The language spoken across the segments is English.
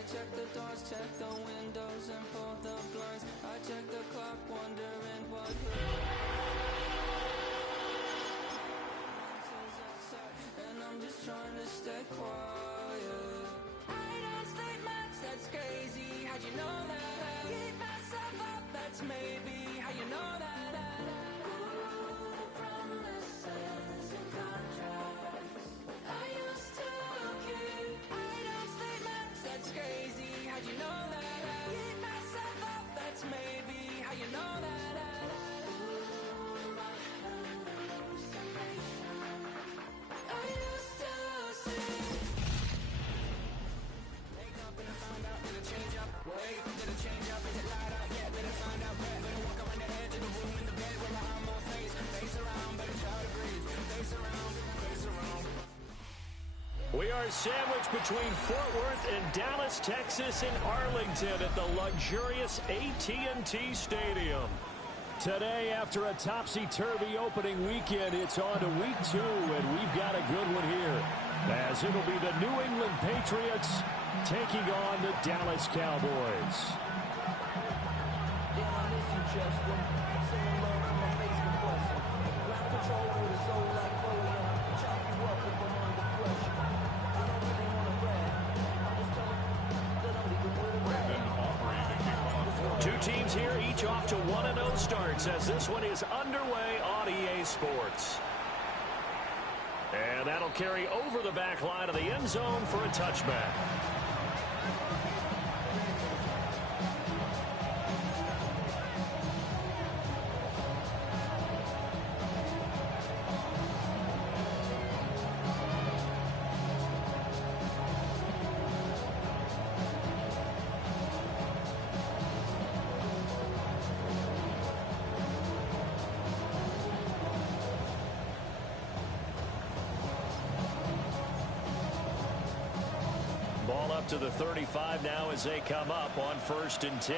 I check the doors, check the windows, and pull the blinds. I check the clock, wondering what the and I'm just trying to stay quiet. I don't sleep much, that's crazy. How'd you know that? Keep myself up, that's maybe how you know that. We are sandwiched between Fort Worth and Dallas, Texas, and Arlington at the luxurious AT&T Stadium. Today, after a topsy-turvy opening weekend, it's on to week 2, and we've got a good one here, as it'll be the New England Patriots taking on the Dallas Cowboys. Two teams here, each off to 1-0 starts as this one is underway on EA Sports. And that'll carry over the back line of the end zone for a touchback. Ball up to the 35 now as they come up on 1st and 10.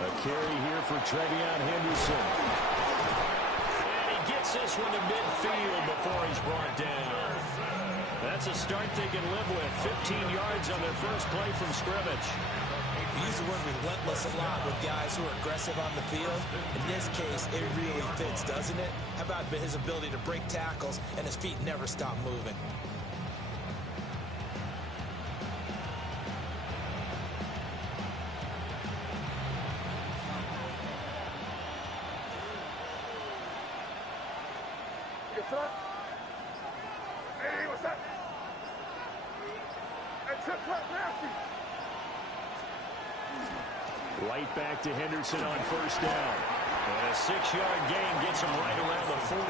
A carry here for Trevion Henderson. And he gets this one to midfield before he's brought down. That's a start they can live with. 15 yards on their first play from scrimmage. We use the word relentless a lot with guys who are aggressive on the field. In this case, it really fits, doesn't it? How about his ability to break tackles and his feet never stop moving? Hey, what's up? Hey, tip top nasty. Right back to Henderson on 1st down. And a 6-yard gain gets him right around the 43.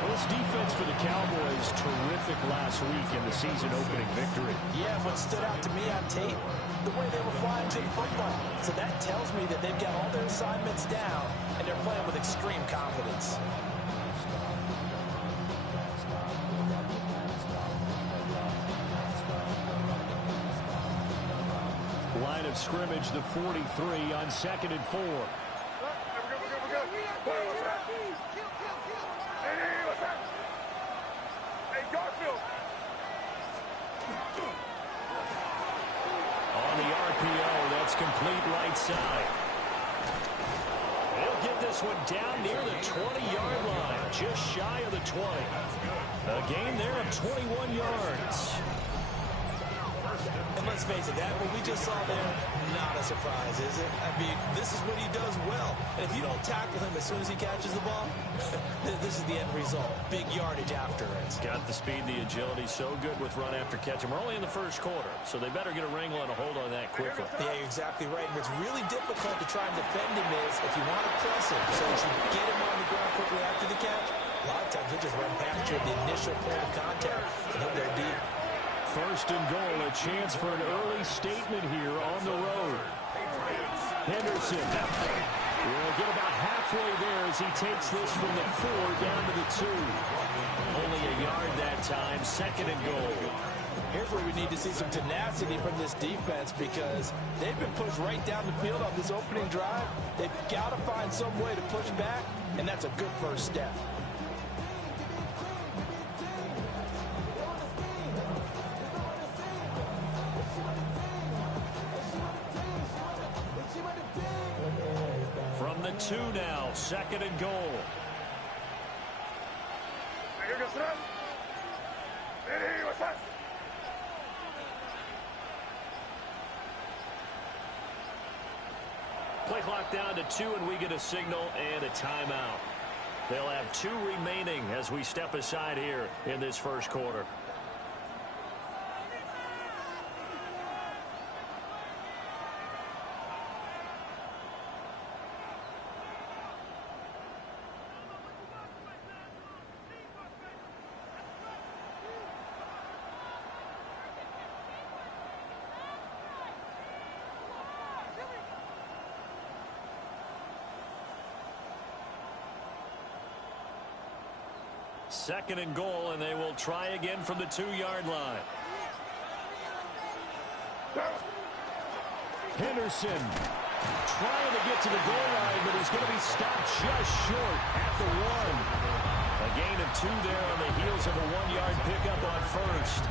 Well, this defense for the Cowboys, terrific last week in the season-opening victory. Yeah, what stood out to me on tape, the way they were flying to the football. So that tells me that they've got all their assignments down, and they're playing with extreme confidence. Line of scrimmage, the 43 on 2nd and 4. We're good. Boy, what's that? Hey, what's that? Hey, Garfield. On the RPO, that's complete right side. They'll get this one down near the 20-yard line, just shy of the 20. A gain there of 21 yards. And let's face it, that what we just saw there, not a surprise, is it? I mean, this is what he does well. And if you don't tackle him as soon as he catches the ball, this is the end result. Big yardage after it. Got the speed, the agility, so good with run after catch. And we're only in the first quarter, so they better get a wrangle and a hold on that quickly. Yeah, you're exactly right. And what's really difficult to try and defend him is if you want to press him, so that you get him on the ground quickly after the catch, a lot of times he'll just run past you at the initial point of contact, and he'll go deep. 1st and goal, a chance for an early statement here on the road. Henderson will get about halfway there as he takes this from the 4 down to the 2. Only a yard that time, 2nd and goal. Here's where we need to see some tenacity from this defense because they've been pushed right down the field on this opening drive. They've got to find some way to push back, and that's a good first step. From the 2 now, 2nd and goal. Play clock down to 2, and we get a signal and a timeout. They'll have 2 remaining as we step aside here in this first quarter. Second and goal, and they will try again from the 2-yard line. Henderson trying to get to the goal line, but he's going to be stopped just short at the 1. A gain of 2 there on the heels of a 1-yard pickup on first.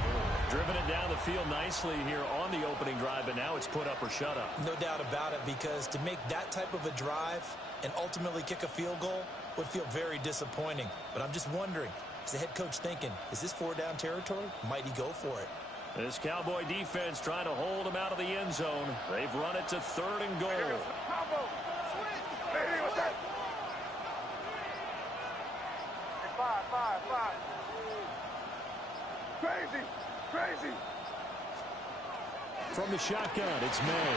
Driven it down the field nicely here on the opening drive, but now it's put up or shut up. No doubt about it, because to make that type of a drive and ultimately kick a field goal would feel very disappointing. But I'm just wondering, is the head coach thinking, is this 4-down territory? Might he go for it? This Cowboy defense trying to hold him out of the end zone. They've run it to 3rd and goal. Five. Crazy. From the shotgun, it's May.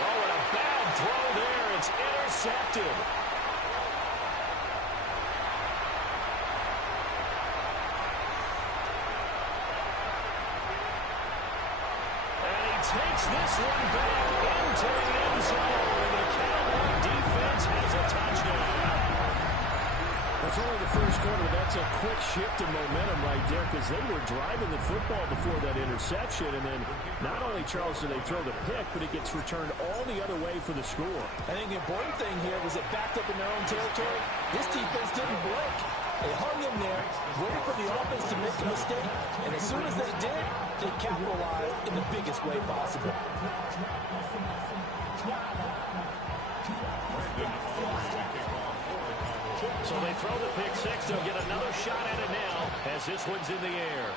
Oh, and a bad throw there. It's intercepted. Takes this one back into the end zone, and the Cowboy defense has a touchdown. It's only the first quarter. That's a quick shift in momentum right there, because they were driving the football before that interception, and then not only, Charles, do they throw the pick, but it gets returned all the other way for the score. I think the important thing here was it backed up in their own territory. This defense didn't blink. They hung in there, waited for the offense to make a mistake, and as soon as they did, they capitalized in the biggest way possible. So they throw the pick 6. They'll get another shot at it now as this one's in the air.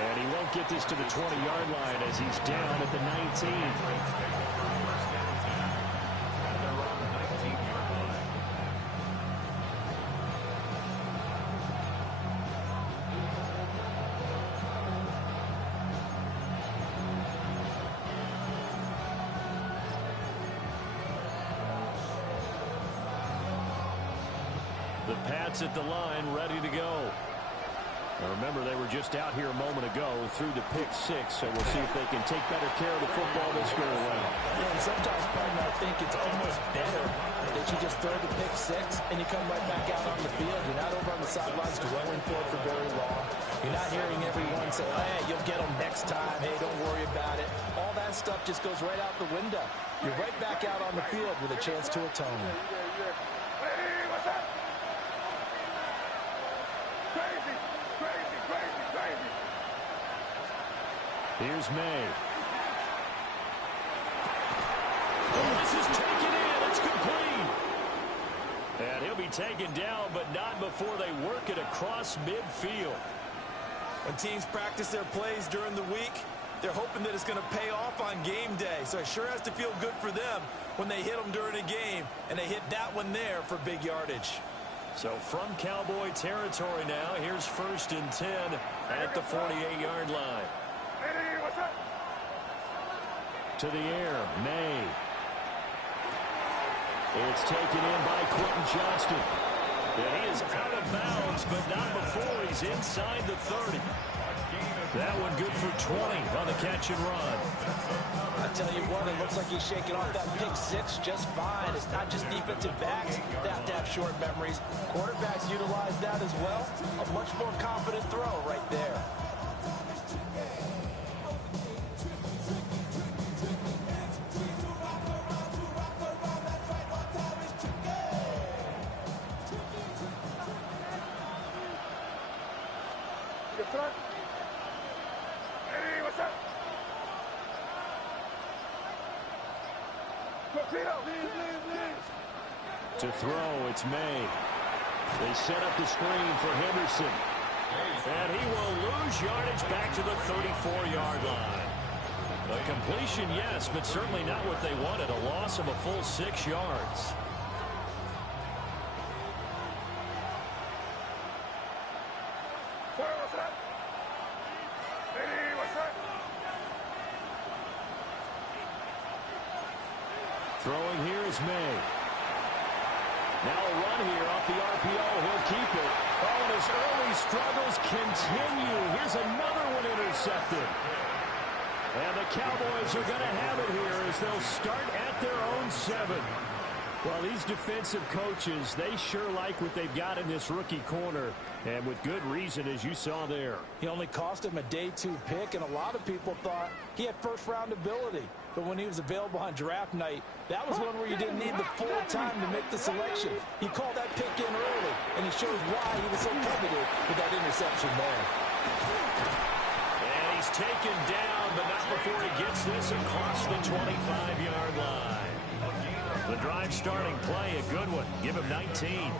And he won't get this to the 20-yard line as he's down at the 19. The Pats at the line, ready to go. Now remember, they were just out here a moment ago through the pick 6, so we'll see if they can take better care of the football this go around. Yeah, and sometimes, partner, I think it's almost better that you just throw the pick 6 and you come right back out on the field. You're not over on the sidelines dwelling for it for very long. You're not hearing everyone say, hey, you'll get them next time. Hey, don't worry about it. All that stuff just goes right out the window. You're right back out on the field with a chance to atone. Hey, what's up? Crazy. Here's May. Oh, this is taken in. It's complete. And he'll be taken down, but not before they work it across midfield. When teams practice their plays during the week, they're hoping that it's going to pay off on game day. So it sure has to feel good for them when they hit them during a game, and they hit that one there for big yardage. So from Cowboy territory now, here's 1st and 10 at the 48-yard line. Hey, what's up? To the air, May. It's taken in by Quentin Johnston. And he is out of bounds, but not before he's inside the 30. That one good for 20 on the catch and run. I tell you what, it looks like he's shaking off that pick six just fine. It's not just defensive backs that have to have short memories. Quarterbacks utilize that as well. A much more confident throw right there. Hey, what's up? To throw, it's May. They set up the screen for Henderson. And he will lose yardage back to the 34-yard line. A completion, yes, but certainly not what they wanted. A loss of a full 6 yards. What's up? Hey, what's up? Throwing here is May. Now a run here off the RPO. He'll keep it. Oh, and his early struggles continue. Here's another one intercepted. And the Cowboys are going to have it here as they'll start at their own 7. Well, these defensive coaches, they sure like what they've got in this rookie corner. And with good reason, as you saw there. He only cost him a day 2 pick, and a lot of people thought he had first-round ability. But when he was available on draft night, that was one where you didn't need the full time to make the selection. He called that pick in early, and he shows why he was so coveted with that interception there. And he's taken down, but not before he gets this across the 25-yard line. The drive starting play, a good one. Give him 19.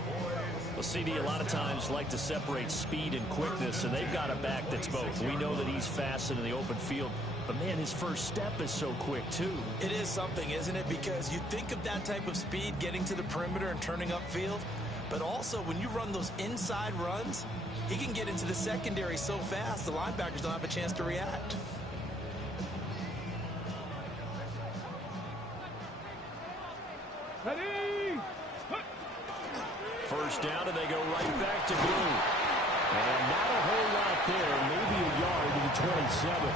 Well, CD a lot of times like to separate speed and quickness, and they've got a back that's both. We know that he's fast in the open field, but, man, his first step is so quick, too. It is something, isn't it? Because you think of that type of speed getting to the perimeter and turning upfield, but also when you run those inside runs, he can get into the secondary so fast the linebackers don't have a chance to react. First down, and they go right back to Blue. And not a whole lot there, maybe a yard to the 27.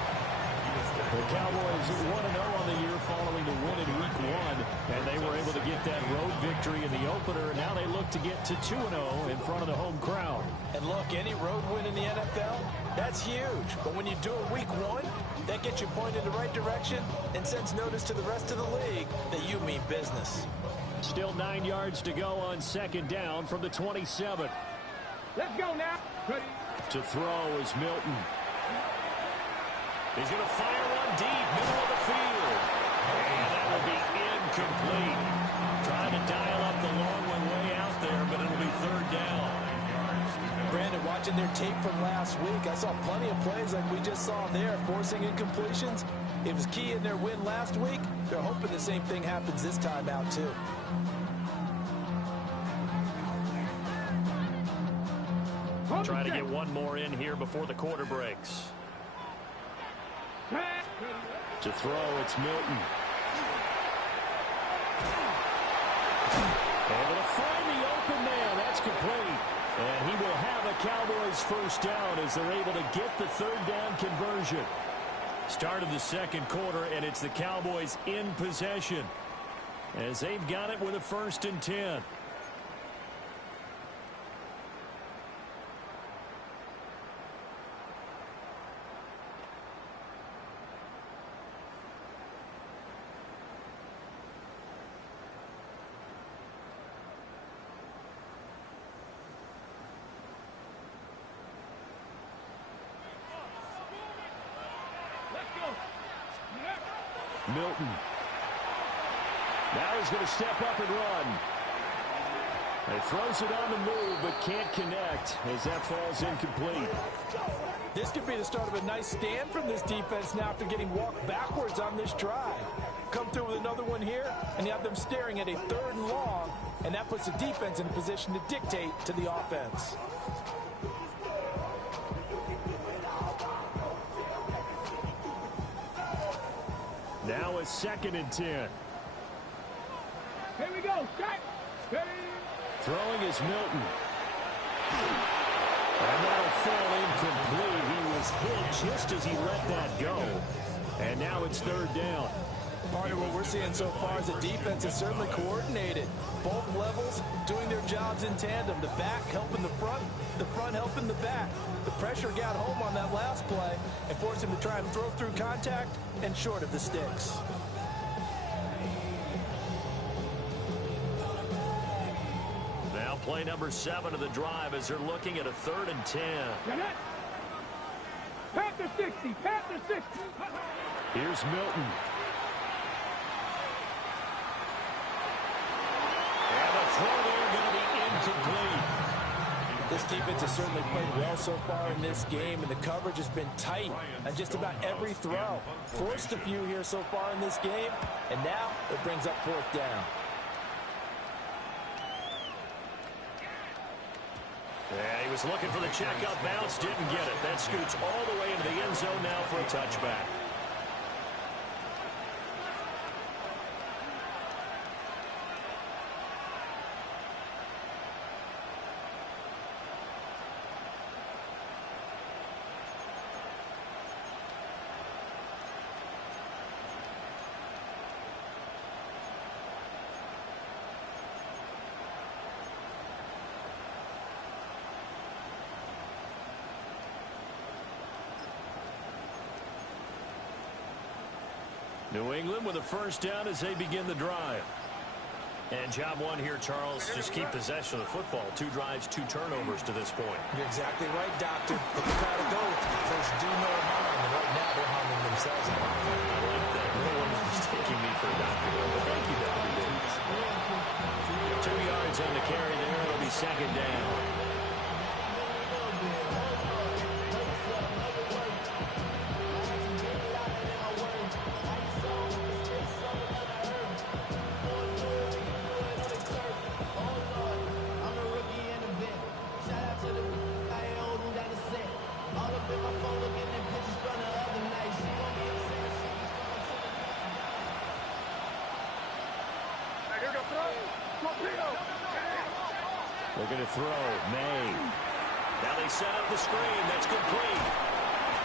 The Cowboys 1-0 on the year following the win in Week 1, and they were able to get that road victory in the opener, and now they look to get to 2-0 in front of the home crowd. And look, any road win in the NFL, that's huge. But when you do it Week 1, that gets you pointed in the right direction and sends notice to the rest of the league that you mean business. Still 9 yards to go on second down from the 27. Let's go now. Ready. To throw is Milton. He's going to fire one deep, middle of the field. And that will be incomplete. Trying to dial up the long one way out there, but it'll be third down. Brandon, watching their tape from last week, I saw plenty of plays like we just saw there, forcing incompletions. It was key in their win last week. They're hoping the same thing happens this time out, too. Trying to get one more in here before the quarter breaks. To throw, it's Milton. Able to find the open man. That's complete. And he will have a Cowboys first down as they're able to get the third down conversion. Start of the second quarter, and it's the Cowboys in possession as they've got it with a 1st and 10. Milton. Now he's going to step up and run. He throws it on the move, but can't connect as that falls incomplete. This could be the start of a nice stand from this defense now after getting walked backwards on this drive. Come through with another one here, and you have them staring at a 3rd and long, and that puts the defense in a position to dictate to the offense. Now a 2nd and 10. Here we go. Shot. Ready. Throwing is Milton. And that'll fall incomplete. He was hit just as he let that go. And now it's third down. Partner, what we're seeing so far is the defense is certainly coordinated. Both levels doing their jobs in tandem. The back helping the front helping the back. The pressure got home on that last play and forced him to try and throw through contact and short of the sticks. Now play number 7 of the drive as they're looking at a 3rd and 10. Panther 60, Panther 60. Here's Milton. And the throw there going to be incomplete. This defense has certainly played well so far in this game, and the coverage has been tight on just about every throw. Forced a few here so far in this game, and now it brings up 4th down. Yeah, he was looking for the checkup bounce, didn't get it. That scoots all the way into the end zone now for a touchback. New England with a 1st down as they begin the drive. And job 1 here, Charles, just keep possession of the football. 2 drives, 2 turnovers to this point. You're exactly right, Doctor. But you got to go with the first do no harm. And right now they're harming themselves. I like that. No one is mistaking me for a doctor. But thank you, Dr. Davis. 2 yards on the carry there. It'll be 2nd down. Looking to throw. May. Now they set up the screen. That's complete.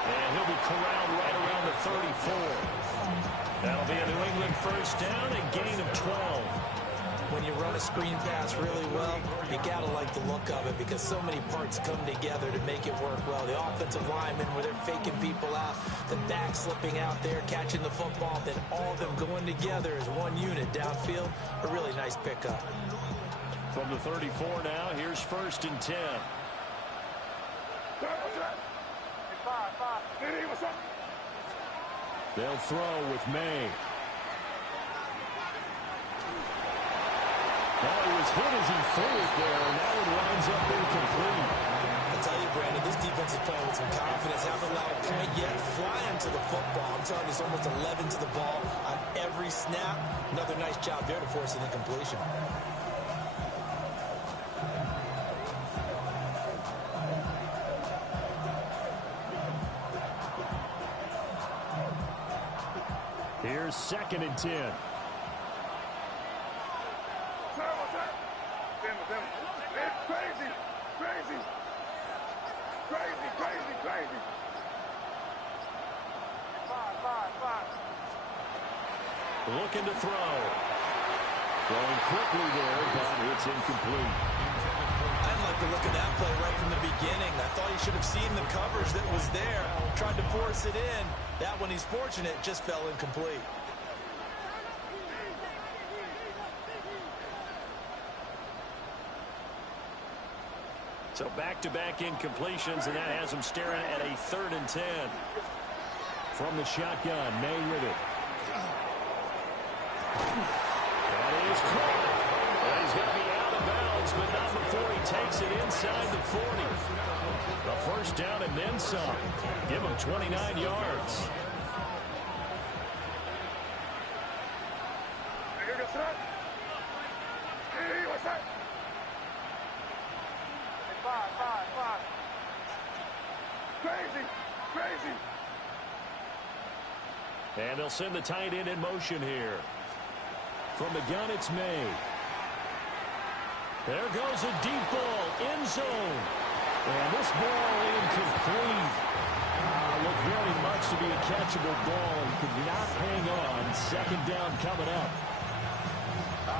And he'll be corralled right around the 34. That'll be a New England 1st down, a gain of 12. When you run a screen pass really well, you got to like the look of it because so many parts come together to make it work well. The offensive linemen, where they're faking people out, the back slipping out there, catching the football, then all of them going together as one unit downfield. A really nice pickup. From the 34 now, here's 1st and 10. They'll throw with May. Now he was hit as he threw it there, and that one winds up incomplete. I'll tell you, Brandon, this defense is playing with some confidence. Haven't allowed a point yet. Flying to the football. I'm telling you, it's almost 11 to the ball on every snap. Another nice job there to force an incompletion. Here's 2nd and 10. Crazy. Looking to throw. Throwing quickly there, but it's incomplete. I didn't like the look of that play right from the beginning. I thought he should have seen the coverage that was there. Tried to force it in. That one, he's fortunate, just fell incomplete. So back-to-back incompletions, and that has him staring at a 3rd and 10. From the shotgun, May with it. That is caught. And he's going to be out of bounds, but not before he takes it inside the 40. The 1st down and then some. Give him 29 yards. Crazy. And they'll send the tight end in motion here. From the gun, it's May. There goes a deep ball, end zone. And this ball incomplete. Looked to be a catchable ball and could not hang on. Second down coming up.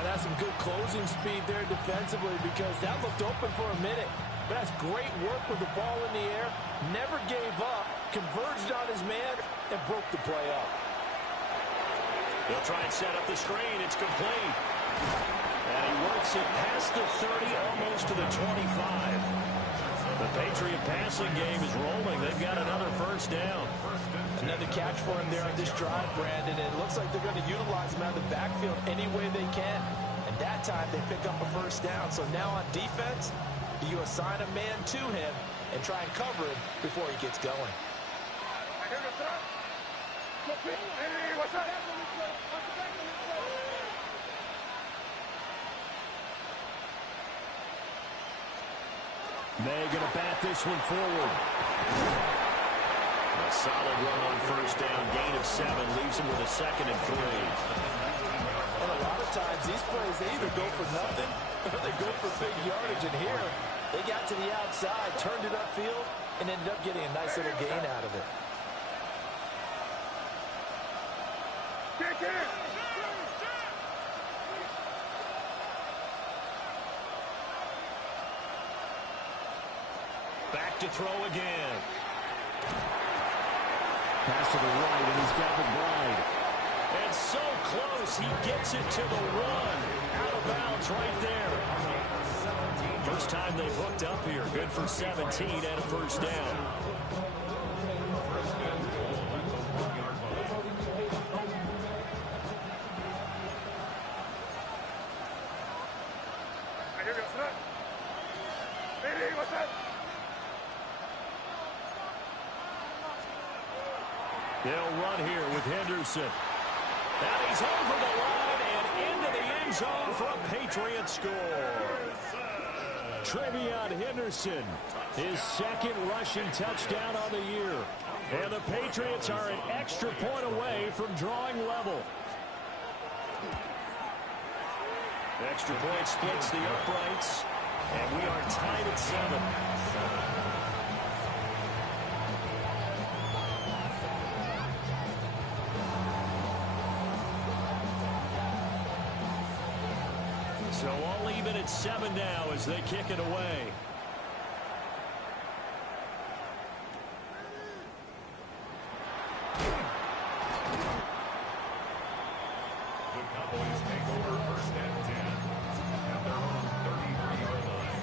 That's some good closing speed there defensively because that looked open for a minute. But that's great work with the ball in the air. Never gave up, converged on his man, and broke the play up. They'll try and set up the screen. It's complete. And he works it past the 30, almost to the 25. The Patriot passing game is rolling. They've got another first down. Another catch for him there on this drive, Brandon. And it looks like they're going to utilize him out of the backfield any way they can. And that time they pick up a first down. So now on defense, you assign a man to him and try and cover him before he gets going. May going to bat this one forward. A solid run on first down. Gain of 7 leaves him with a 2nd and 3. And a lot of times these plays, they either go for nothing or they go for big yardage. And here, they got to the outside, turned it upfield, and ended up getting a nice little gain out of it. Back to throw again. Pass to the right, and he's got McBride. And so close, he gets it to the 1. Out of bounds right there. First time they've hooked up here. Good for 17 and a first down. They'll run here with Henderson. And he's over the line and into the end zone for a Patriot score. Trevion Henderson, his 2nd rushing touchdown on the year. And the Patriots are an extra point away from drawing level. Extra point splits the uprights. And we are tied at 7. So all even at 7 now as they kick it away. The Cowboys take over 1st and 10 at their own 33-yard line.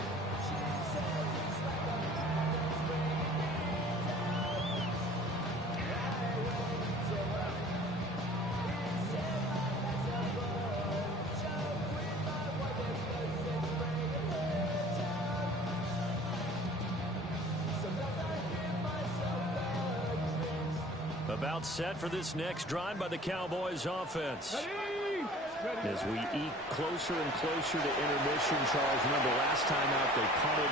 About set for this next drive by the Cowboys offense. As we eke closer and closer to intermission, Charles, remember last time out they punted.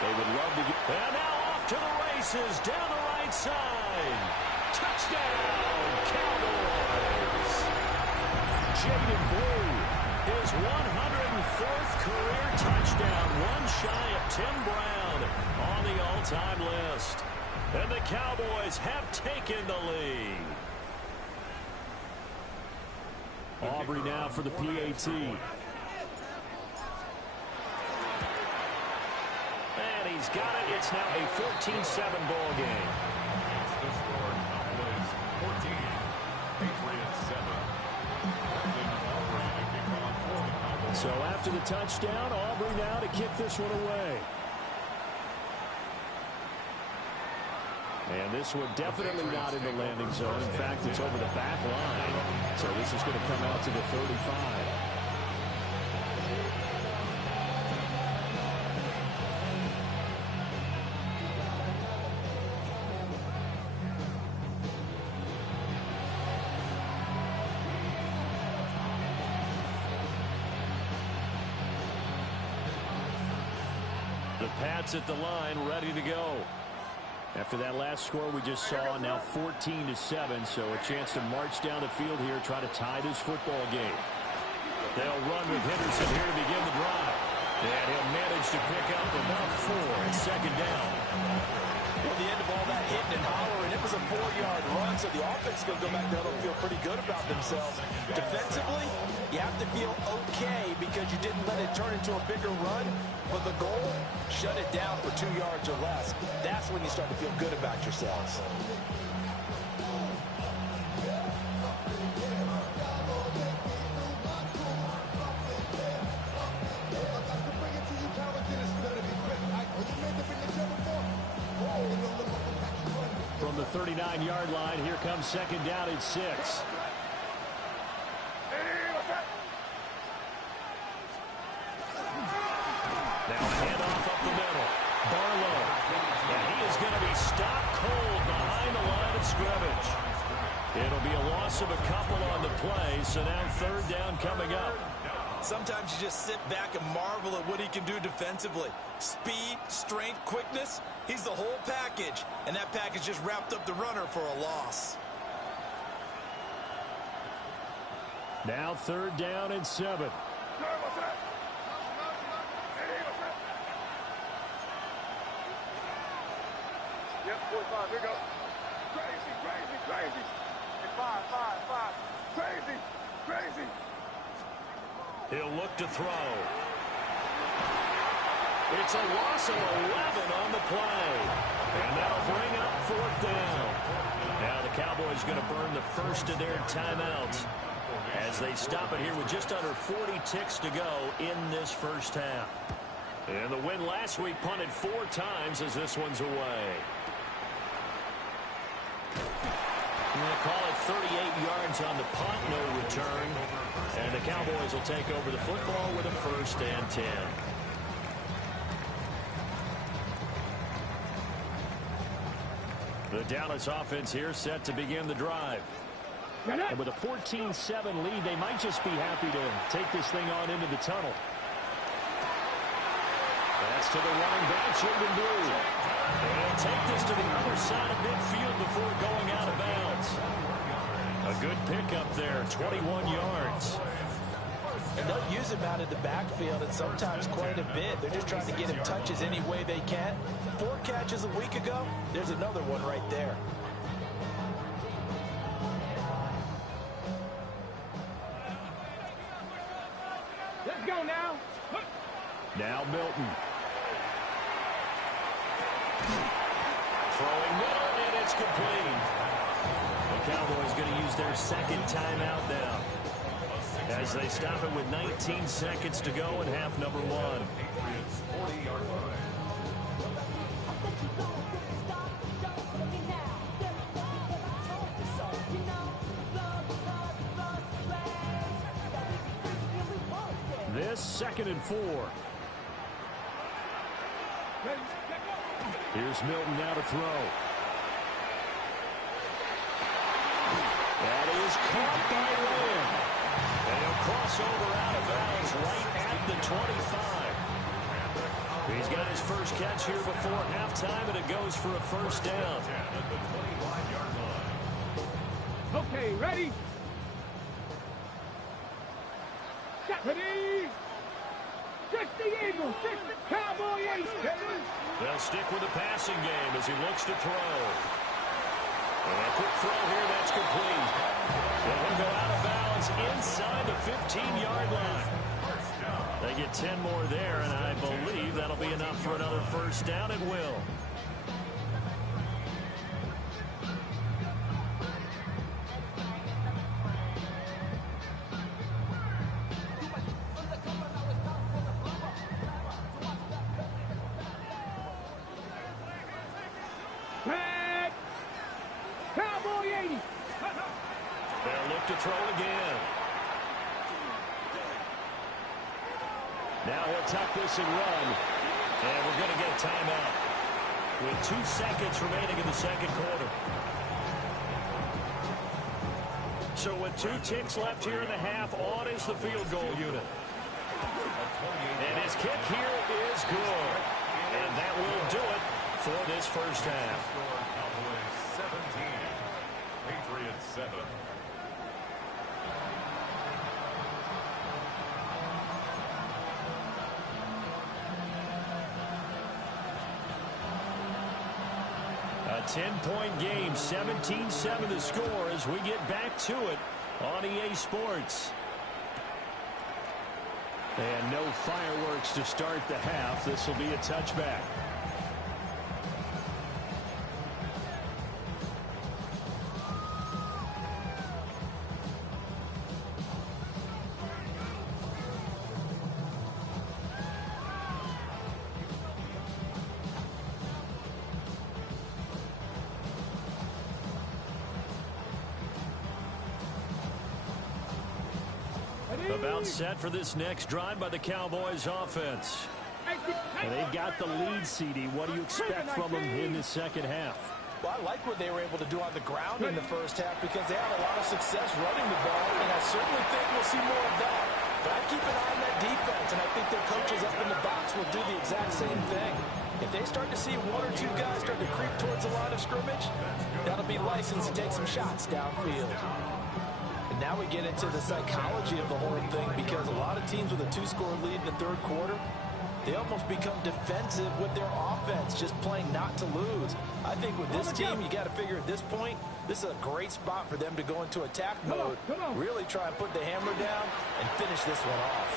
They would love to get... And now off to the races down the right side. Touchdown, Cowboys. Jaden Blue, his 104th career touchdown, one shy of Tim Brown on the all-time list. And the Cowboys have taken the lead. Aubrey now for the PAT. And he's got it. It's now a 14-7 ball game. The score, Cowboys 14, Patriots 7. So after the touchdown, Aubrey now to kick this one away. And this one definitely not in the landing zone. In fact, it's over the back line. So this is going to come out to the 35. The Pats at the line, ready to go. After that last score we just saw, now 14-7, so a chance to march down the field here, try to tie this football game. They'll run with Henderson here to begin the drive. And he'll manage to pick up about 4 at 2nd down. Well, the end of all that hitting and hollering, it was a 4-yard run, So the offense is going to go back there and feel pretty good about themselves. Defensively, you have to feel okay because you didn't let it turn into a bigger run. But the goal, shut it down for 2 yards or less. That's when you start to feel good about yourselves. From the 39-yard line, here comes second down and 6. Now handoff up the middle. Barlow. And he is going to be stopped cold behind the line of scrimmage. It'll be a loss of a couple on the play, so now third down coming up. Sometimes you just sit back and marvel at what he can do defensively. Speed, strength, quickness, he's the whole package. And that package just wrapped up the runner for a loss. Now third down and 7. Yep, 45, here we go. Crazy, crazy, crazy. Hey, five. Crazy, crazy. He'll look to throw. It's a loss of 11 on the play. And that'll bring up fourth down. Now the Cowboys going to burn the first of their timeouts as they stop it here with just under 40 ticks to go in this first half. And the win last week punted 4 times as this one's away. I'm going to call it 38 yards on the punt, no return. And the Cowboys will take over the football with a first and 10. The Dallas offense here set to begin the drive. And with a 14-7 lead, they might just be happy to take this thing on into the tunnel. That's to the running back, Jordan Blue. And he'll take this to the other side of midfield before going out of bounds. A good pickup there, 21 yards. And they'll use him out of the backfield, and sometimes quite a bit. They're just trying to get him touches any way they can. 4 catches a week ago, there's another one right there. Let's go now. Now Milton. Throwing middle, and it's complete. The Cowboys going to use their second timeout now as they stop it with 19 seconds to go in half number 1. Patriots 40-yard line. This second and 4. Here's Milton now to throw. That is caught by Lamb. And he'll cross over out of bounds right at the 25. He's got his first catch here before halftime, and it goes for a first down. At the 25-yard line. Okay, ready? Ready? 60 Eagles, 60 Cowboy 8. They'll stick with the passing game as he looks to throw. And a quick throw here, that's complete. And he'll go out of bounds inside the 15-yard line. They get 10 more there, and I believe that'll be enough for another first down. It will. Cowboy 80. They'll look to throw again. Now he'll tuck this and run. And we're going to get a timeout with 2 seconds remaining in the second quarter. So with 2 ticks left here in the half, on is the field goal unit. And his kick here is good. And that will do it for this first half. Cowboys 17, Patriots 7. A 10-point game, 17-7 the score as we get back to it on EA Sports. And no fireworks to start the half. This will be a touchback. About set for this next drive by the Cowboys offense. And they got the lead, CD. What do you expect from them in the second half? Well, I like what they were able to do on the ground in the first half because they had a lot of success running the ball, and I certainly think we'll see more of that. But I keep an eye on that defense, and I think their coaches up in the box will do the exact same thing. If they start to see one or two guys start to creep towards the line of scrimmage, that'll be license to take some shots downfield. And now we get into the psychology of the whole thing because a lot of teams with a two-score lead in the third quarter, they almost become defensive with their offense, just playing not to lose. I think with this team, you got to figure at this point, this is a great spot for them to go into attack mode, really try and put the hammer down and finish this one off.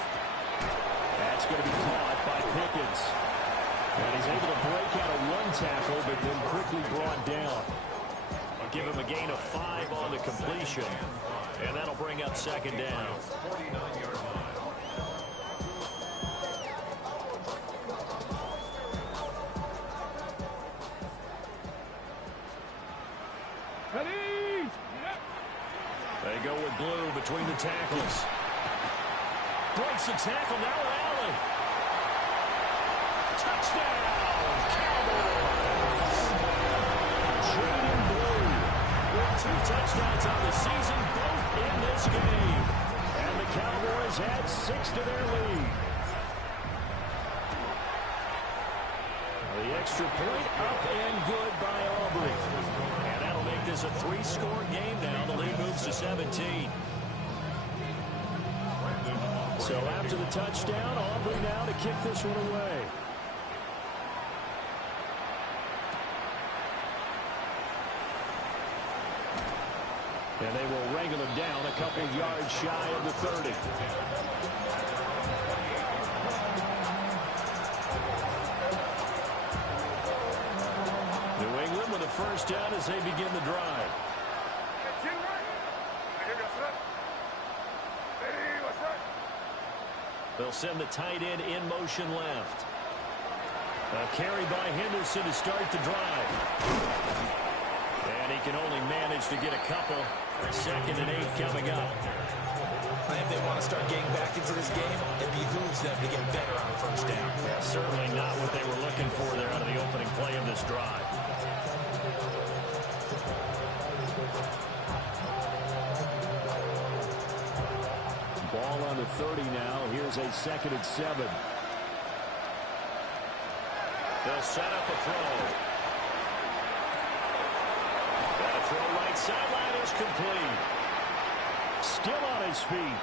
That's going to be caught by Pickens. And he's able to break out of one tackle, but then quickly brought down. I'll give him a gain of 5 on the completion. And that'll bring up second down. 49-yard line. They go with blue between the tackles. Breaks the tackle, now Allen. Touchdown, Cowboys. Jaden Blue with 2 touchdowns on the season, both in this game. And the Cowboys add 6 to their lead. The extra point up and good by Aubrey. And that'll make this a 3-score game now. The lead moves to 17. So after the touchdown, Aubrey now to kick this one away. And they will wrangle him down a couple yards shy of the 30. New England with a first down as they begin the drive. They'll send the tight end in motion left. A carry by Henderson to start the drive. And he can only manage to get a couple. 2nd and 8 coming up. If they want to start getting back into this game, it behooves them to get better on first down. Yeah, certainly not what they were looking for there out of the opening play of this drive. Ball on the 30 now. Here's a 2nd and 7. They'll set up a throw. And a throw right sideline is complete. Still on his feet.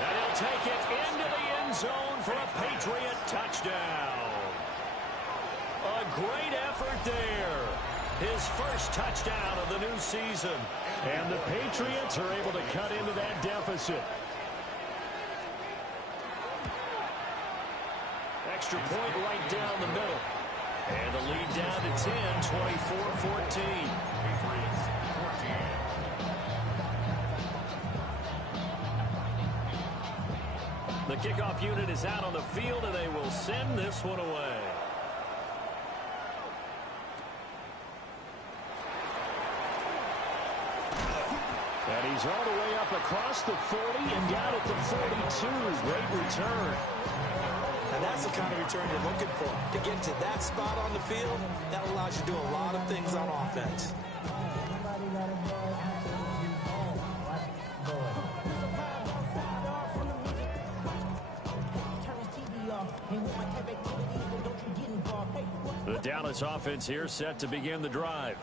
And he'll take it into the end zone for a Patriot touchdown. A great effort there. His first touchdown of the new season. And the Patriots are able to cut into that deficit. Extra point right down the middle. And the lead down to 10, 24-14. The kickoff unit is out on the field, and they will send this one away. And he's all the way up across the 40 and down at the 42. Great return. And that's the kind of return you're looking for. To get to that spot on the field, that allows you to do a lot of things on offense. The Dallas offense here set to begin the drive.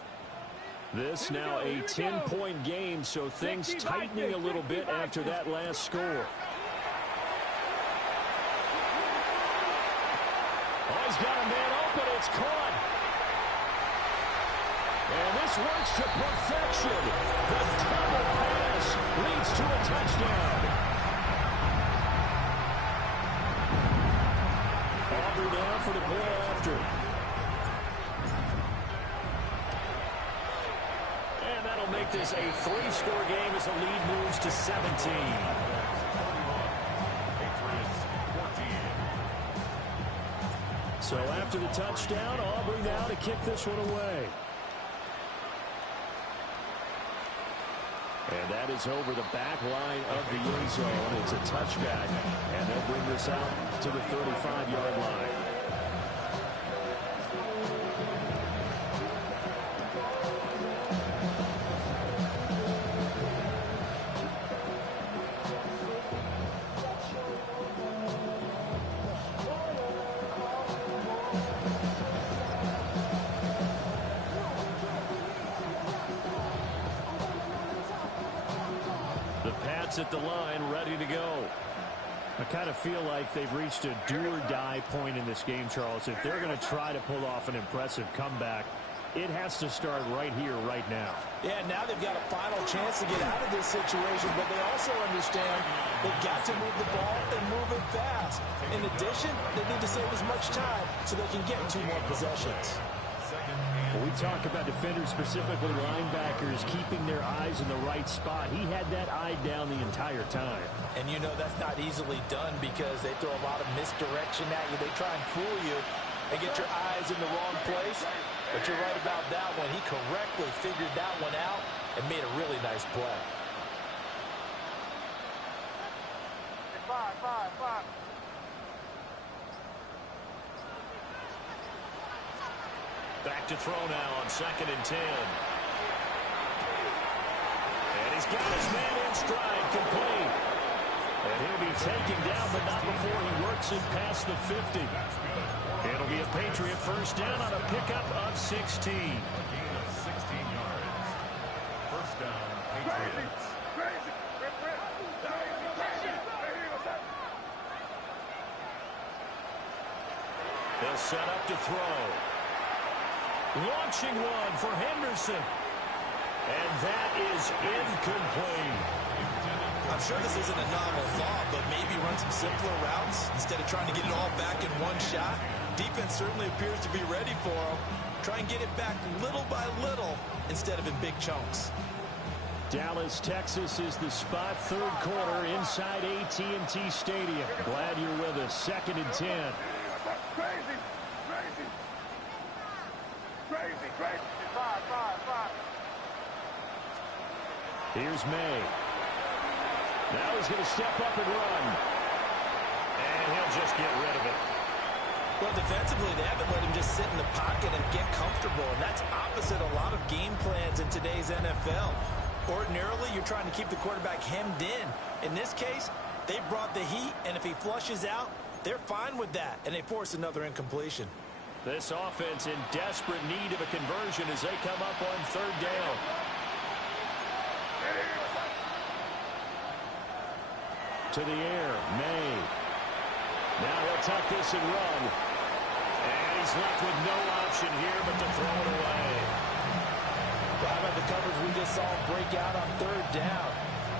This now a 10-point game, so things tightening a little bit after that last score. Oh, he's got a man open. It's caught. This works to perfection. The double pass leads to a touchdown. Aubrey down for the play after. And that'll make this a 3-score game as the lead moves to 17. So after the touchdown, Aubrey now to kick this one away. And that is over the back line of the end zone. It's a touchback, and they'll bring this out to the 35-yard line. At the line, ready to go. I kind of feel like they've reached a do-or-die point in this game, Charles. If they're going to try to pull off an impressive comeback, it has to start right here, right now. Yeah, now they've got a final chance to get out of this situation, but they also understand they've got to move the ball and move it fast. In addition, they need to save as much time so they can get 2 more possessions. When we talk about defenders, specifically linebackers, keeping their eyes in the right spot, he had that eye down the entire time. And you know that's not easily done because they throw a lot of misdirection at you. They try and fool you and get your eyes in the wrong place. But you're right about that one. He correctly figured that one out and made a really nice play. 5. Back to throw now on 2nd and 10. And he's got his man in stride, complete. And he'll be taken down, but not before he works it past the 50. It'll be a Patriot first down on a pickup of 16. A gain of 16 yards. First down, Patriots. They'll set up to throw. Launching one for Henderson. And that is incomplete. I'm sure this isn't a novel thought, but maybe run some simpler routes instead of trying to get it all back in one shot. Defense certainly appears to be ready for him. Try and get it back little by little instead of in big chunks. Dallas, Texas is the spot. 3rd quarter inside AT&T Stadium. Glad you're with us. 2nd and 10. Crazy. 5. Here's May. Now he's going to step up and run. And he'll just get rid of it. Well, defensively, they haven't let him just sit in the pocket and get comfortable, and that's opposite a lot of game plans in today's NFL. Ordinarily, you're trying to keep the quarterback hemmed in. In this case, they brought the heat, and if he flushes out, they're fine with that, and they force another incompletion. This offense in desperate need of a conversion as they come up on 3rd down. To the air, May. Now he'll tuck this and run. And he's left with no option here but to throw it away. Well, how about the coverage we just saw break out on 3rd down?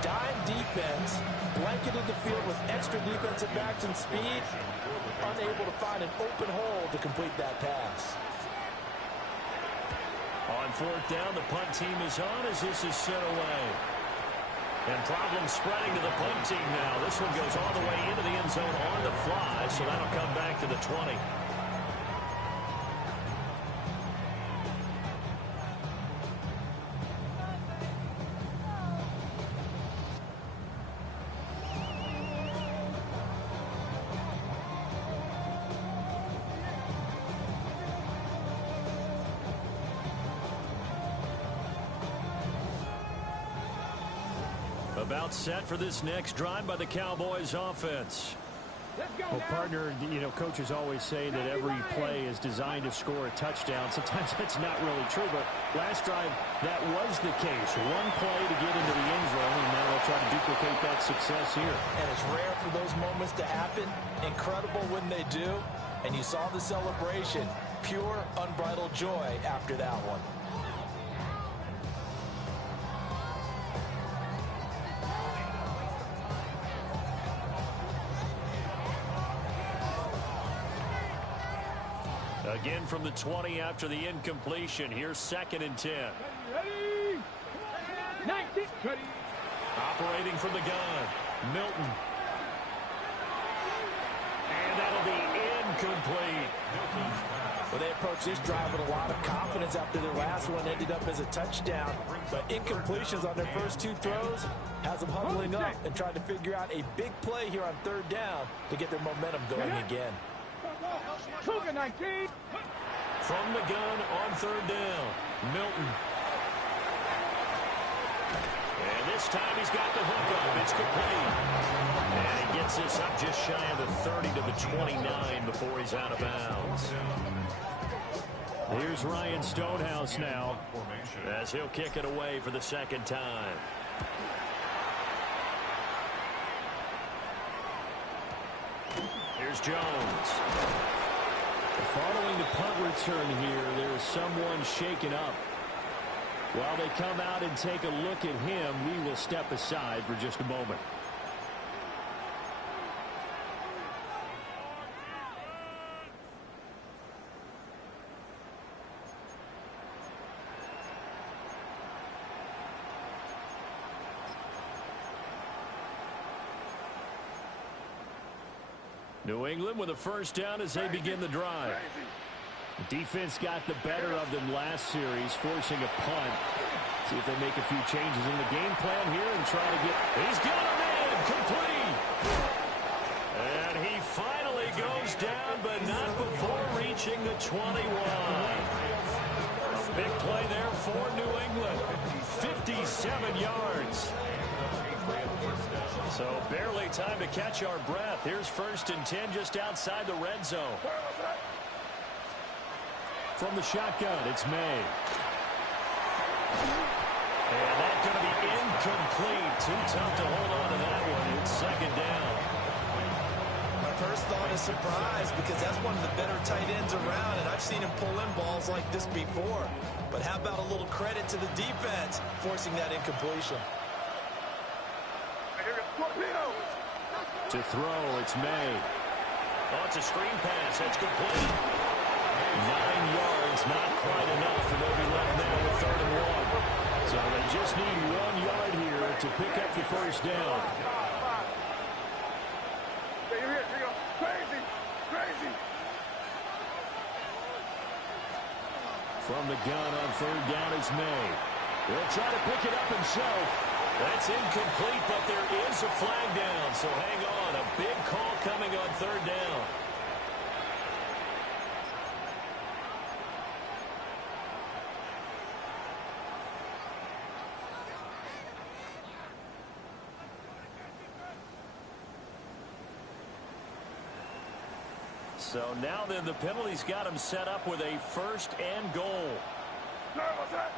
Dime defense, blanketed the field with extra defensive backs and speed, unable to find an open hole to complete that pass. On 4th down, the punt team is on as this is sent away. And problems spreading to the punt team now. This one goes all the way into the end zone on the fly, so that'll come back to the 20. About set for this next drive by the Cowboys offense. Well, partner, you know, coaches always say that every play is designed to score a touchdown. Sometimes that's not really true, but last drive, that was the case. One play to get into the end zone, and now they'll try to duplicate that success here. And it's rare for those moments to happen. Incredible when they do. And you saw the celebration. Pure, unbridled joy after that one. Again from the 20 after the incompletion. Here's 2nd and 10. Ready? 19. Ready. Operating from the gun. Milton. And that'll be incomplete. Well, they approached this drive with a lot of confidence after their last one ended up as a touchdown. But incompletions on their first 2 throws has them huddling up and trying to figure out a big play here on 3rd down to get their momentum going again. Cougar 19. From the gun on 3rd down. Milton. And this time he's got the hook up. It's complete. And he gets this up just shy of the 30 to the 29 before he's out of bounds. Here's Ryan Stonehouse now as he'll kick it away for the 2nd time. Here's Jones. Following the punt return here, there is someone shaken up. While they come out and take a look at him, we will step aside for just a moment. New England with a 1st down as they begin the drive. Defense got the better of them last series, forcing a punt. See if they make a few changes in the game plan here and try to get... He's got him in! Complete! And he finally goes down, but not before reaching the 21. A big play there for New England. 57 yards. So barely time to catch our breath. Here's 1st and 10 just outside the red zone. From the shotgun, it's May. And that's going to be incomplete. Too tough to hold on to that one. It's 2nd down. My first thought is surprise because that's one of the better tight ends around, and I've seen him pull in balls like this before. But how about a little credit to the defense forcing that incompletion? To throw, it's May. Oh, it's a screen pass. That's complete. 9 yards, not quite enough, and they'll be left now with 3rd and 1. So they just need 1 yard here to pick up the 1st down. Here you go. Crazy. Crazy. From the gun on 3rd down is May. He'll try to pick it up himself. That's incomplete, but there is a flag down, so hang on. A big call coming on 3rd down. So now then the penalty's got him set up with a 1st and goal. What's that?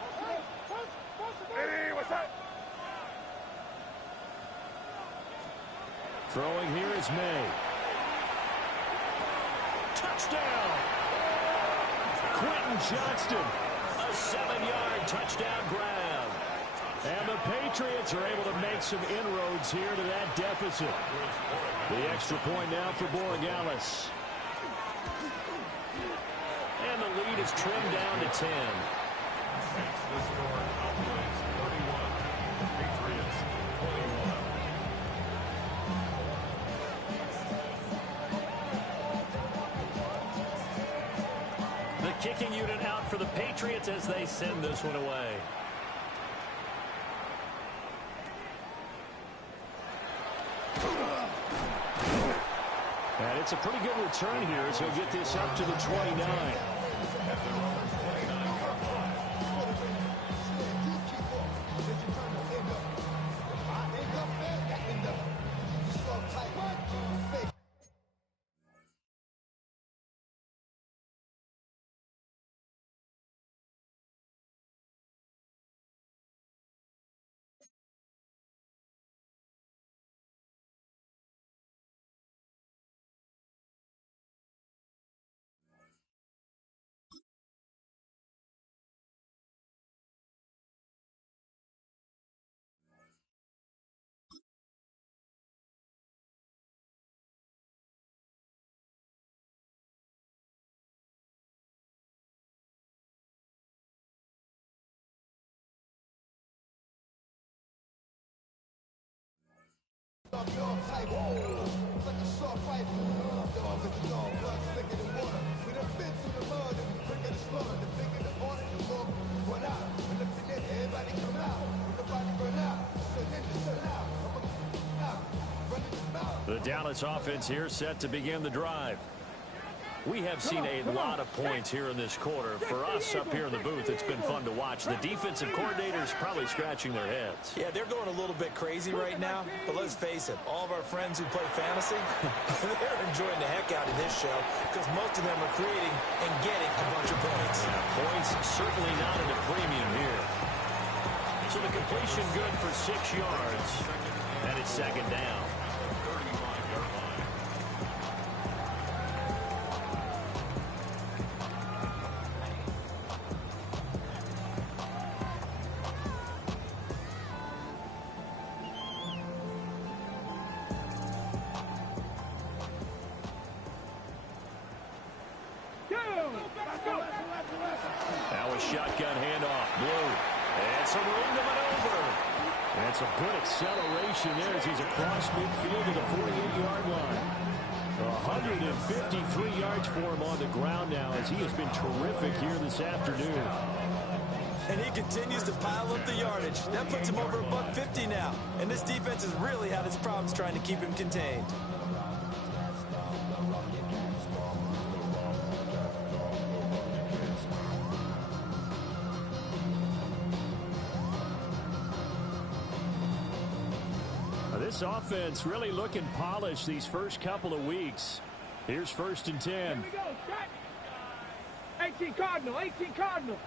Hey, what's that? Throwing here is May. Touchdown! Quentin Johnston, a 7-yard touchdown grab. And the Patriots are able to make some inroads here to that deficit. The extra point now for Borregales. And the lead is trimmed down to 10. The score, Cowboys 31, Patriots 21. The kicking unit out for the Patriots as they send this one away. And it's a pretty good return here as he'll get this up to the 29. The Dallas offense here set to begin the drive. We have seen a lot of points here in this quarter. For us up here in the booth, it's been fun to watch. The defensive coordinators probably scratching their heads. Yeah, they're going a little bit crazy right now. But let's face it, all of our friends who play fantasy, they're enjoying the heck out of this show because most of them are creating and getting a bunch of points. Yeah, points certainly not at a premium here. So the completion good for 6 yards. And it's second down. Now a shotgun handoff. Blue. And some room to maneuver. And some good acceleration there as he's across midfield to the 48-yard line. 153 yards for him on the ground now as he has been terrific here this afternoon. And he continues to pile up the yardage. That puts him over $150 now. And this defense has really had its problems trying to keep him contained. This offense really looking polished these first couple of weeks. Here's 1st and 10. Here we go. 18 Cardinal. 18 Cardinal.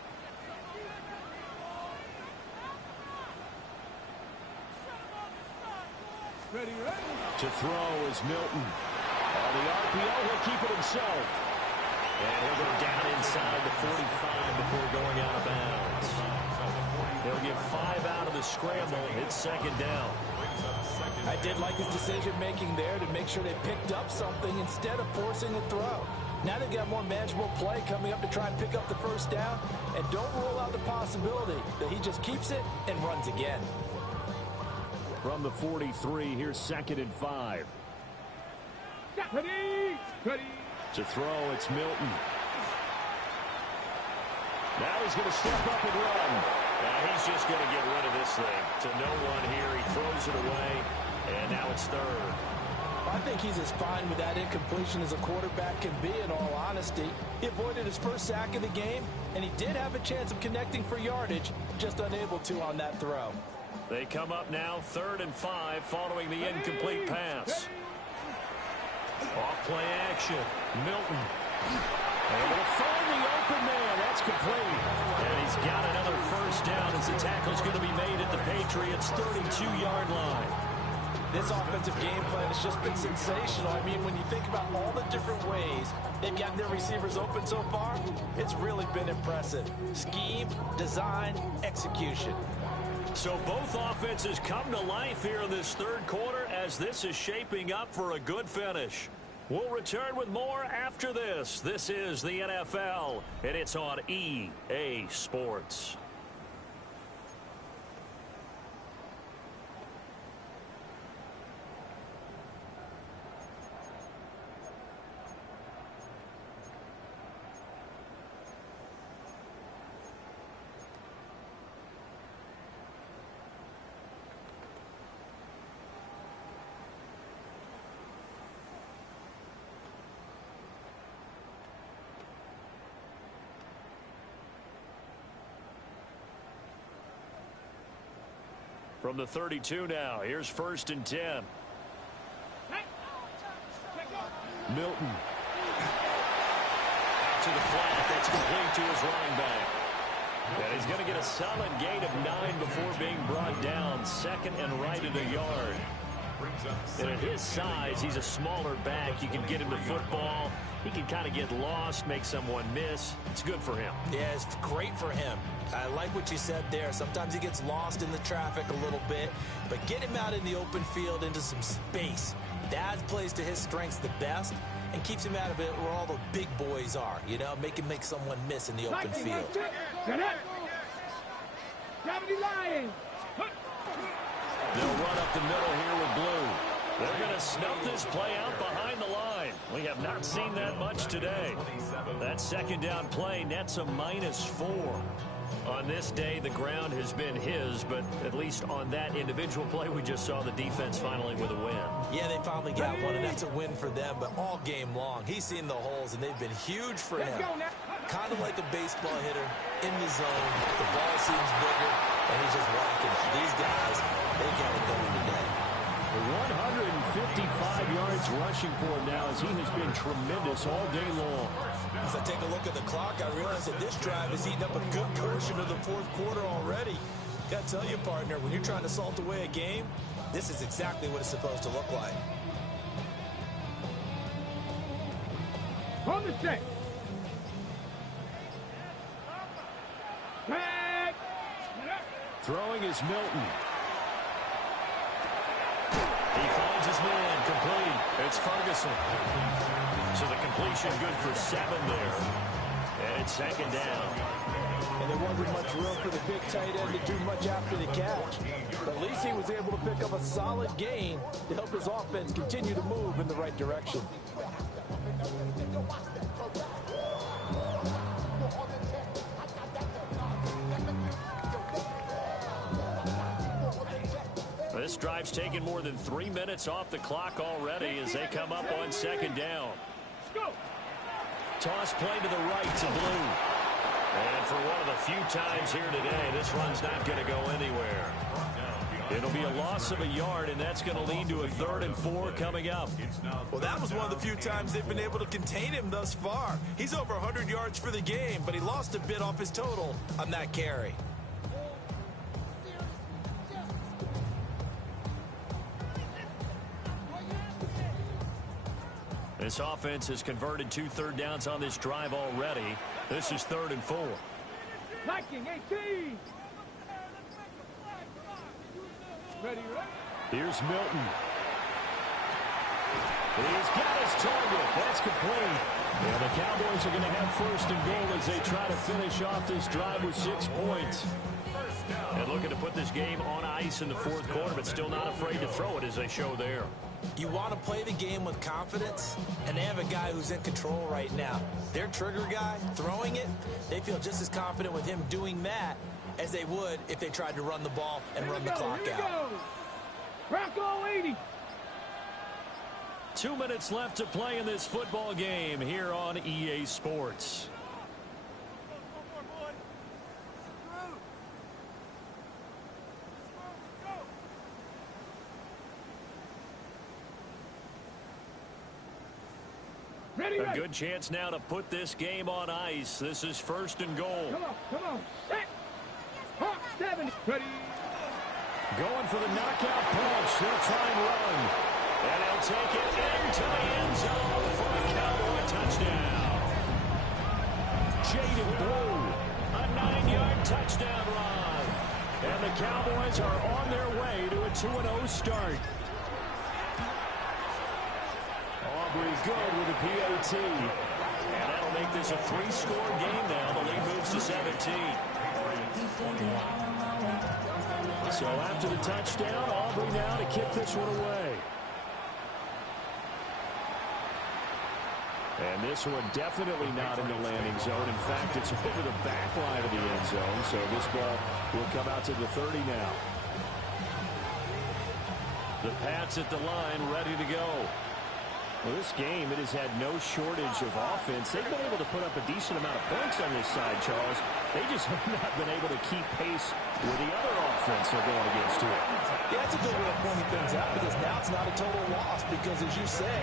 Ready. To throw is Milton. On the RPO, he'll keep it himself. And he'll go down inside the 45 before going out of bounds. They'll get 5 out of the scramble. It's second down. I did like his decision-making there to make sure they picked up something instead of forcing a throw. Now they've got more manageable play coming up to try and pick up the first down. And don't rule out the possibility that he just keeps it and runs again. From the 43, here's 2nd and 5. Ready. To throw, it's Milton. Now he's going to step up and run. Now he's just going to get rid of this thing. To no one here. He throws it away. And now it's 3rd. I think he's as fine with that incompletion as a quarterback can be, in all honesty. He avoided his first sack of the game, and he did have a chance of connecting for yardage, just unable to on that throw. They come up now 3rd and 5 following the incomplete pass. Off play action. Milton. Able to find the open man. That's complete. And he's got another first down as the tackle's going to be made at the Patriots' 32-yard line. This offensive game plan has just been sensational. I mean, when you think about all the different ways they've gotten their receivers open so far, it's really been impressive. Scheme, design, execution. So both offenses come to life here in this 3rd quarter as this is shaping up for a good finish. We'll return with more after this. This is the NFL, and it's on EA Sports. From the 32 now, here's 1st and 10. Milton. Out to the flat. That's complete to his running back. And he's going to get a solid gain of 9 before being brought down. 2nd and right at a yard. And at his size, he's a smaller back. You can get him the football. He can kind of get lost, make someone miss. It's good for him. Yeah, it's great for him. I like what you said there. Sometimes he gets lost in the traffic a little bit, but get him out in the open field into some space. That plays to his strengths the best and keeps him out of it where all the big boys are, you know, make someone miss in the open field. Lions. They'll run up the middle here with Blue. They're going to snuff this play out behind the line. We have not seen that much today. That second down play nets a -4. On this day, the ground has been his, but at least on that individual play, we just saw the defense finally with a win. Yeah, they finally got one, and that's a win for them, but all game long, he's seen the holes, and they've been huge for him. Kind of like a baseball hitter in the zone. The ball seems bigger, and he's just whacking it. These guys, they got it going today. 155 yards rushing for him now, as he has been tremendous all day long. As I take a look at the clock, I realize that this drive has eaten up a good portion of the fourth quarter already. Got to tell you, partner, when you're trying to salt away a game, this is exactly what it's supposed to look like. Hold the check. Throwing is Milton. He finds his man, complete. It's Ferguson. So the completion good for 7 there. And it's second down. And there wasn't much room for the big tight end to do much after the catch. But at least he was able to pick up a solid gain to help his offense continue to move in the right direction. This drive's taken more than 3 minutes off the clock already as they come up on second down. Toss play to the right to Blue. And for one of the few times here today, this run's not going to go anywhere. It'll be a loss of a yard, and that's going to lead to a 3rd and 4 coming up. Well, that was one of the few times they've been able to contain him thus far. He's over 100 yards for the game, but he lost a bit off his total on that carry. This offense has converted 2 third downs on this drive already. This is 3rd and 4. Liking 18. Ready. Here's Milton. He's got his target. That's complete. And the Cowboys are going to have 1st and goal as they try to finish off this drive with 6 points. And looking to put this game on ice in the 4th quarter, but still not afraid to throw it as they show there. You want to play the game with confidence, and they have a guy who's in control right now. Their trigger guy, throwing it, they feel just as confident with him doing that as they would if they tried to run the ball and run the clock out. Rocco 80. 2 minutes left to play in this football game here on EA Sports. A good chance now to put this game on ice. This is 1st and goal. Come on. Set. Hawk 70. Ready. Going for the knockout punch. They'll try and run. And he'll take it into the end zone for a Cowboy touchdown. Jaded Blue. A 9-yard touchdown run. And the Cowboys are on their way to a 2-0 start. Aubrey good with a PAT. And that'll make this a 3-score game now. The lead moves to 17. So after the touchdown, Aubrey now to kick this one away. And this one definitely not in the landing zone. In fact, it's over the back line of the end zone. So this ball will come out to the 30 now. The Pats at the line, ready to go. Well, this game, it has had no shortage of offense. They've been able to put up a decent amount of points on this side, Charles. They just have not been able to keep pace with the other offense they're going against here. Yeah, that's a good way of pointing things out, because now it's not a total loss, because as you say,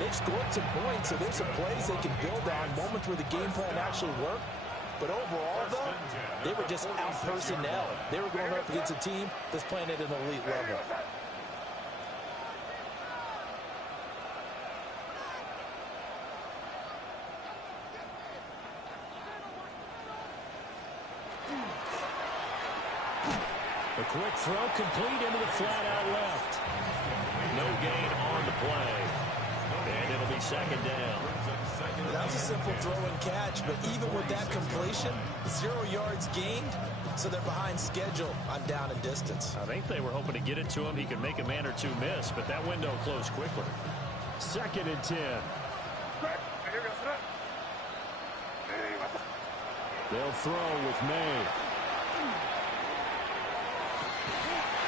they've scored some points, so there's some plays they can build on, moments where the game plan actually worked. But overall, though, they were just out-personnel. They were going up against a team that's playing at an elite level. A quick throw complete into the flat out left. No gain on the play. And it'll be second down. That was a simple throw and catch, but even with that completion, 0 yards gained, so they're behind schedule on down and distance. I think they were hoping to get it to him. He could make a man or two miss, but that window closed quickly. Second and 10. They'll throw with May.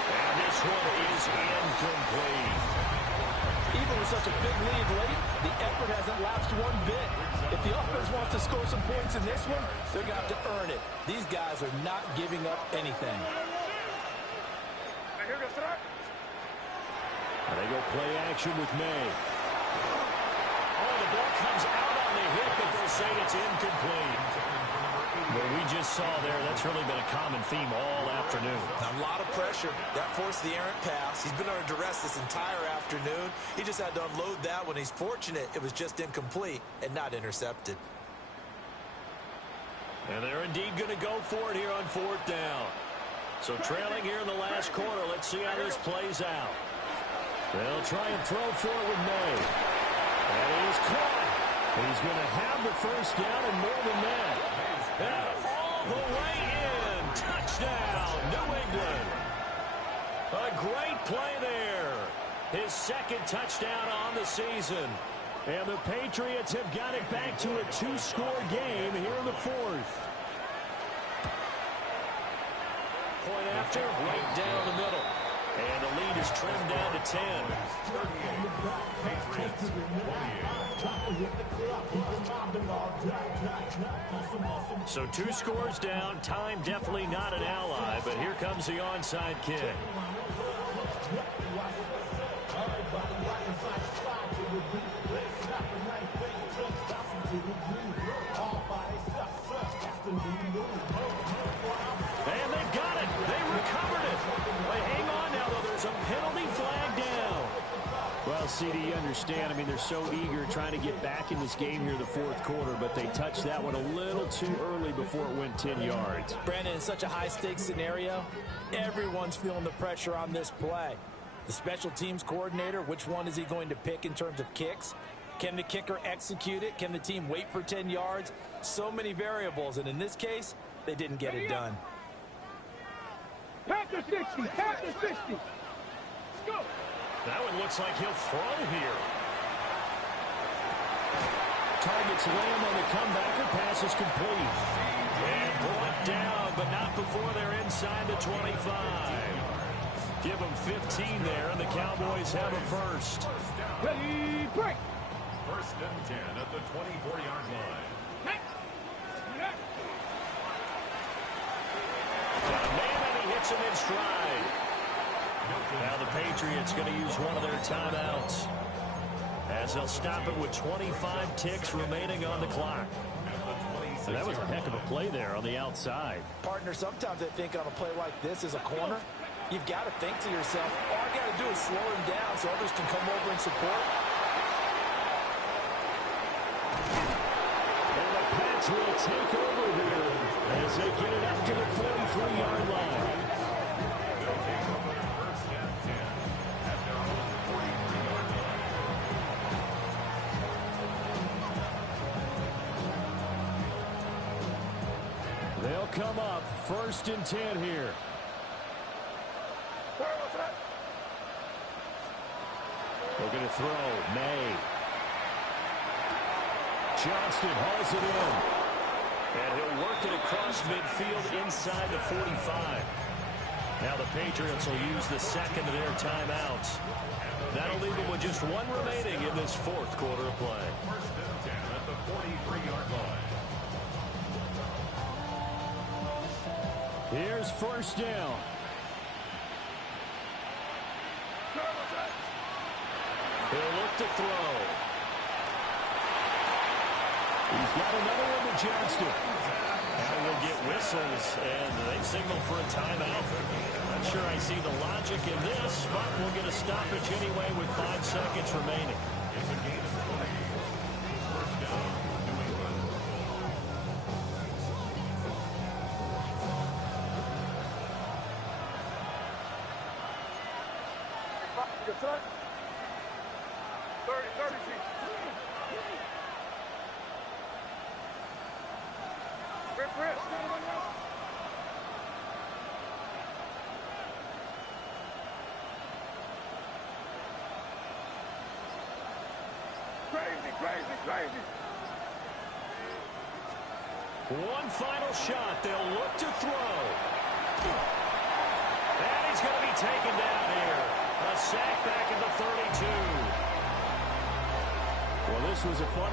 And this one is incomplete. Even with such a big lead late, the effort hasn't lapsed one bit. If the offense wants to score some points in this one, they're going to have to earn it. These guys are not giving up anything. And they go play action with May. Oh, the ball comes out on the hip, but they'll say it's incomplete. What we just saw there, that's really been a common theme all afternoon. A lot of pressure. That forced the errant pass. He's been under duress this entire afternoon. He just had to unload that when he's fortunate it was just incomplete and not intercepted. And they're indeed going to go for it here on fourth down. So trailing here in the last quarter, let's see how this plays out. They'll try and throw for it with May. And he's caught. He's going to have the first down and more than that. And all the way in. Touchdown, New England. A great play there. His second touchdown on the season. And the Patriots have got it back to a two-score game here in the fourth. Point after, right down the middle. And the lead is trimmed down to 10. 38. Patriots 28. So 2 scores down. Time definitely not an ally, but here comes the onside kick. And they've got it. They recovered it. But hang on now, though. There's a penalty flag down. Well, CD, you understand. I mean, they're so eager trying to get back in this game here in the fourth quarter, but they touched that one a little too early before it went 10 yards. Brandon, in such a high-stakes scenario, everyone's feeling the pressure on this play. The special teams coordinator, which one is he going to pick in terms of kicks? Can the kicker execute it? Can the team wait for 10 yards? So many variables, and in this case, they didn't get it done. Pack the 60, pack the 60. Let's go. That one looks like he'll throw here. Targets land on the comebacker. Pass is complete. And brought down, but not before they're inside the 25. Give them 15 there, and the Cowboys have a first. Ready, break. First and 10 at the 24-yard line. Got a man, and he hits him in stride. Now the Patriots going to use one of their timeouts, as they'll stop it with 25 ticks remaining on the clock. And that was a heck of a play there on the outside. Partner, sometimes I think on a play like this as a corner, you've got to think to yourself, all I got to do is slow him down so others can come over and support. And the Pats will take over here as they get it up to the 43-yard line. They'll come up first and 10 here. They're going to throw. May. Johnston hauls it in. And he'll work it across midfield inside the 45. Now the Patriots will use the second of their timeouts. That'll leave them with just one remaining in this fourth quarter of play. First and 10 at the 43-yard line. Here's first down. He'll look to throw. He's got another one to Johnston. Now we'll get whistles, and they signal for a timeout. Not sure I see the logic in this, but we'll get a stoppage anyway with 5 seconds remaining. It's a gain of 20. First down, New England. 30 feet. Rip. Crazy. One final shot. They'll look to throw. And he's going to be taken down here. A sack back at the 32. Well, this was a fun one.